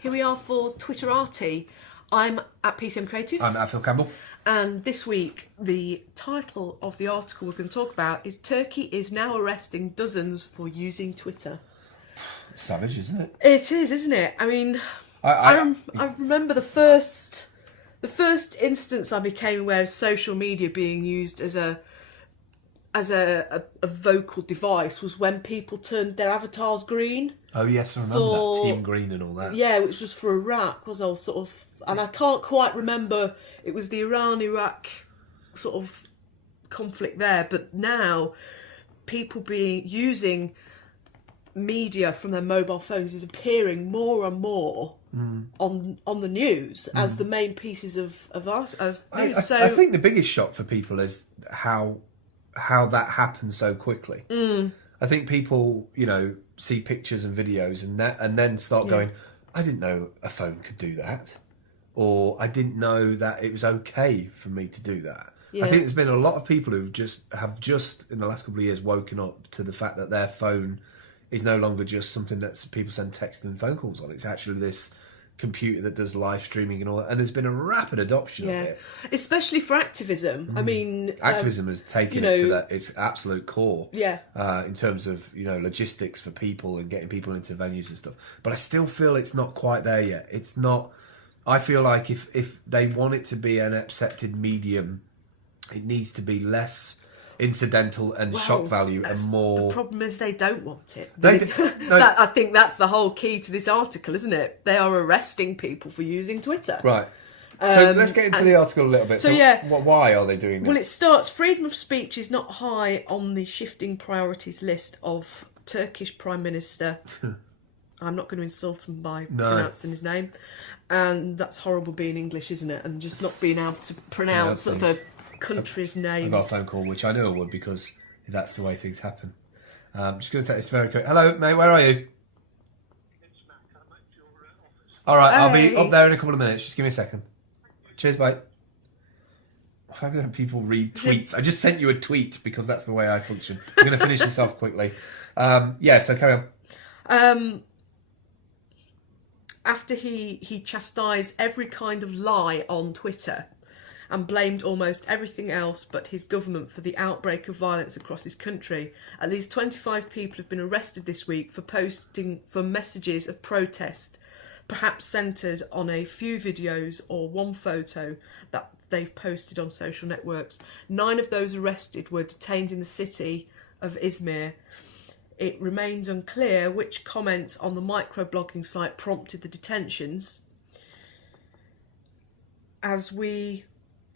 Here we are for Twitterati. I'm at PCM Creative. I'm at Phil Campbell. And this week, the title of the article we're going to talk about is Turkey is now arresting dozens for using Twitter. Savage, isn't it? It is, isn't it? I mean, I remember the first instance I became aware of social media being used as a vocal device was when people turned their avatars green. Oh yes, I remember that. Team Green and all that. Yeah, which was for Iraq, was all sort of, and I can't quite remember. It was the Iran-Iraq sort of conflict there, but now people using media from their mobile phones is appearing more and more on the news as the main pieces of news. I think the biggest shock for people is how that happens so quickly. I think people, see pictures and videos and then start going, I didn't know a phone could do that, or I didn't know that it was okay for me to do that. Yeah. I think there's been a lot of people who have just in the last couple of years woken up to the fact that their phone is no longer just something that people send text and phone calls on. It's actually this computer that does live streaming and all that, and there's been a rapid adoption of it, especially for activism. I mean, activism has taken it to its absolute core, in terms of logistics for people and getting people into venues and stuff. But I still feel it's not quite there yet. It's not. I feel like if they want it to be an accepted medium, it needs to be less incidental and shock value and more. The problem is they don't want it. I think that's the whole key to this article, isn't it? They are arresting people for using Twitter. Right. So let's get into the article a little bit. So why are they doing that? Well, it starts, freedom of speech is not high on the shifting priorities list of Turkish Prime Minister. I'm not going to insult him by pronouncing his name. And that's horrible being English, isn't it? And just not being able to pronounce the country's name. I got a phone call, which I knew I would because that's the way things happen. I'm just going to take this very quick. Hello, mate, where are you? It's Matt. I'm at your office. All right, I'll be up there in a couple of minutes. Just give me a second. Cheers, mate. How do people read tweets? I just sent you a tweet because that's the way I function. I'm going to finish this off quickly. So carry on. After he chastised every kind of lie on Twitter and blamed almost everything else but his government for the outbreak of violence across his country, at least 25 people have been arrested this week for messages of protest, perhaps centred on a few videos or one photo that they've posted on social networks. 9 of those arrested were detained in the city of Izmir. It remains unclear which comments on the microblogging site prompted the detentions. As we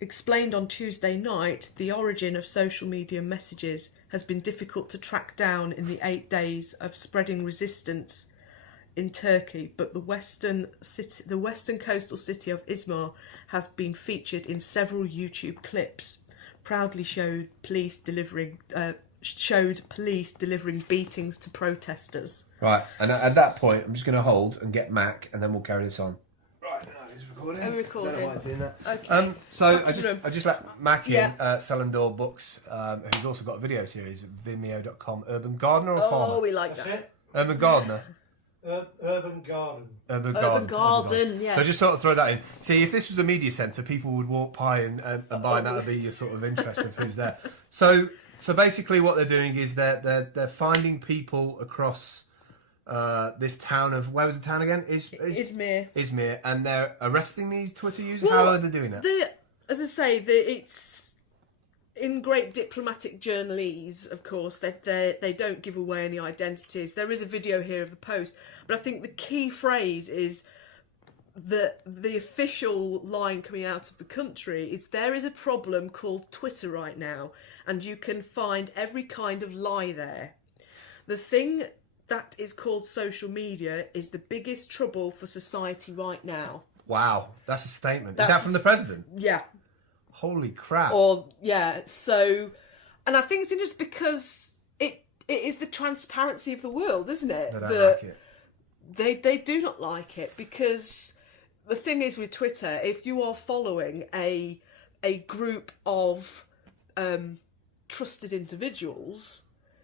explained on Tuesday night, the origin of social media messages has been difficult to track down in the 8 days of spreading resistance in Turkey, but the western coastal city of Izmir has been featured in several YouTube clips, proudly showed police delivering beatings to protesters. Right, and at that point, I'm just going to hold and get Mac, and then we'll carry this on. Right, now he's recording. I'm recording. I don't know why I'm doing that. Okay. So I just let Mac in, Sellandor Books, who's also got a video series, vimeo.com. Urban Gardener or Farmer? Oh, we like that. Urban Gardener. Urban Garden. Urban Garden, yeah. So I just sort of throw that in. See, if this was a media centre, people would walk by and buy, and that would be your sort of interest of who's there. So basically, what they're doing is they're finding people across this town of, where was the town again? Izmir. Izmir, and they're arresting these Twitter users. How are they doing that? As I say, it's in great diplomatic journalese. Of course, they don't give away any identities. There is a video here of the post, but I think the key phrase is that the official line coming out of the country is there is a problem called Twitter right now, and you can find every kind of lie there. The thing that is called social media is the biggest trouble for society right now. Wow, that's a statement. Is that from the president? Yeah. Holy crap. So, and I think it's interesting because it is the transparency of the world, isn't it? They don't like it. They do not like it, because the thing is with Twitter, if you are following a group of trusted individuals,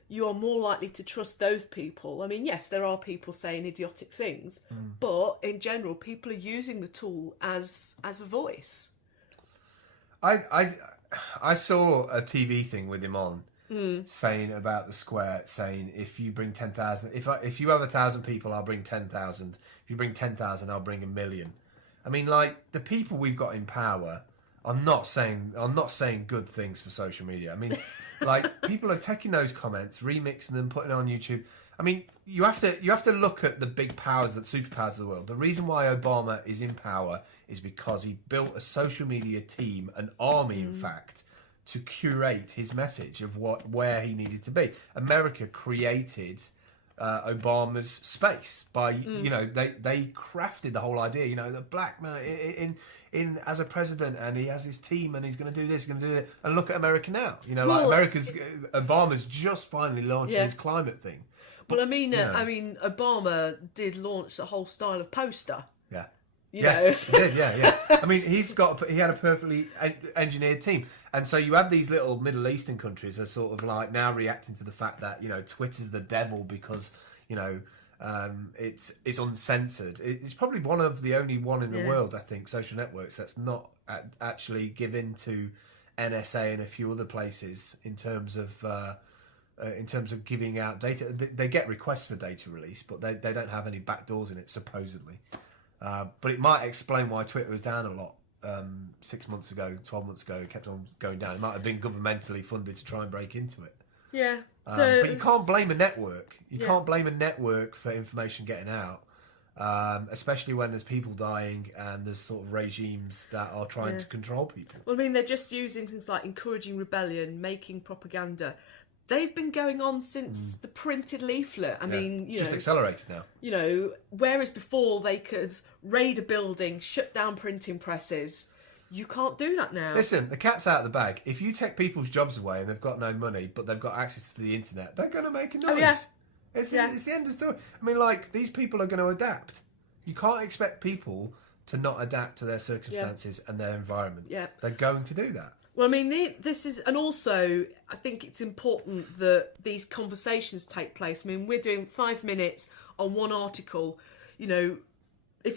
you are more likely to trust those people. I mean, yes, there are people saying idiotic things, but in general, people are using the tool as a voice. I saw a TV thing with him on saying about the Square, saying if you bring 10,000, if you have 1,000 people, I'll bring 10,000. If you bring 10,000, I'll bring 1,000,000. I mean, like, the people we've got in power are not saying good things for social media. I mean, like, people are taking those comments, remixing them, putting them on YouTube. I mean, you have to look at the big powers, the superpowers of the world. The reason why Obama is in power is because he built a social media team, an army, in fact, to curate his message of where he needed to be. America created Obama's space by they crafted the whole idea. You know, the black man in as a president, and he has his team, and he's going to do this, going to do that. And look at America now. You know, like Obama's just finally launching his climate thing. But I mean, Obama did launch a whole style of poster. Yeah. You yes, know. he did. Yeah. I mean, he had a perfectly engineered team, and so you have these little Middle Eastern countries are sort of like now reacting to the fact that Twitter's the devil because it's uncensored. It's probably one of the only one in the world, I think, social networks that's not actually given to NSA and a few other places in terms of giving out data. They get requests for data release, but they don't have any backdoors in it, supposedly. But it might explain why Twitter was down a lot 6 months ago, 12 months ago. It kept on going down. It might have been governmentally funded to try and break into it. Yeah. But you can't blame a network. You can't blame a network for information getting out, especially when there's people dying and there's sort of regimes that are trying to control people. Well, I mean, they're just using things like encouraging rebellion, making propaganda. They've been going on since the printed leaflet. I mean, just accelerated now. You know, whereas before they could raid a building, shut down printing presses, you can't do that now. Listen, the cat's out of the bag. If you take people's jobs away and they've got no money, but they've got access to the internet, they're going to make a noise. Oh, yeah. It's the end of the story. I mean, like, these people are going to adapt. You can't expect people to not adapt to their circumstances and their environment. Yeah. They're going to do that. Well, I mean, this is, and also I think it's important that these conversations take place. I mean, we're doing 5 minutes on one article. You know, if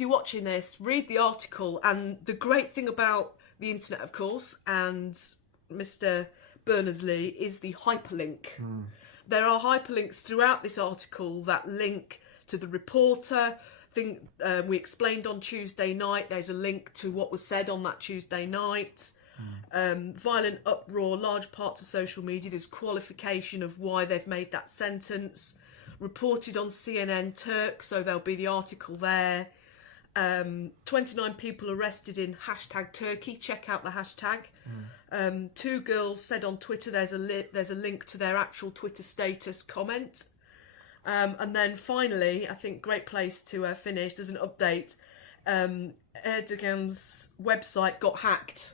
you're watching this, read the article. And the great thing about the internet, of course, and Mr. Berners-Lee is the hyperlink. There are hyperlinks throughout this article that link to the reporter. Thing we explained on Tuesday night. There's a link to what was said on that Tuesday night. Violent uproar, large parts of social media. There's qualification of why they've made that sentence. Reported on CNN Turk, so there'll be the article there. 29 people arrested in #Turkey. Check out the hashtag. 2 girls said on Twitter there's a link to their actual Twitter status comment. And then finally, I think great place to finish. There's an update. Erdogan's website got hacked.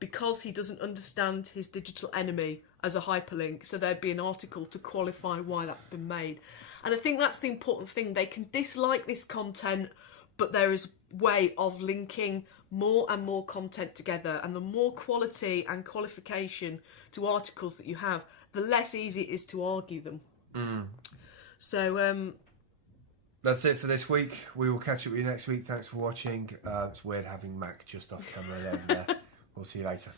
Because he doesn't understand his digital enemy as a hyperlink. So there'd be an article to qualify why that's been made. And I think that's the important thing. They can dislike this content, but there is a way of linking more and more content together. And the more quality and qualification to articles that you have, the less easy it is to argue them. So that's it for this week. We will catch up with you next week. Thanks for watching. It's weird having Mac just off camera over there. We'll see you later.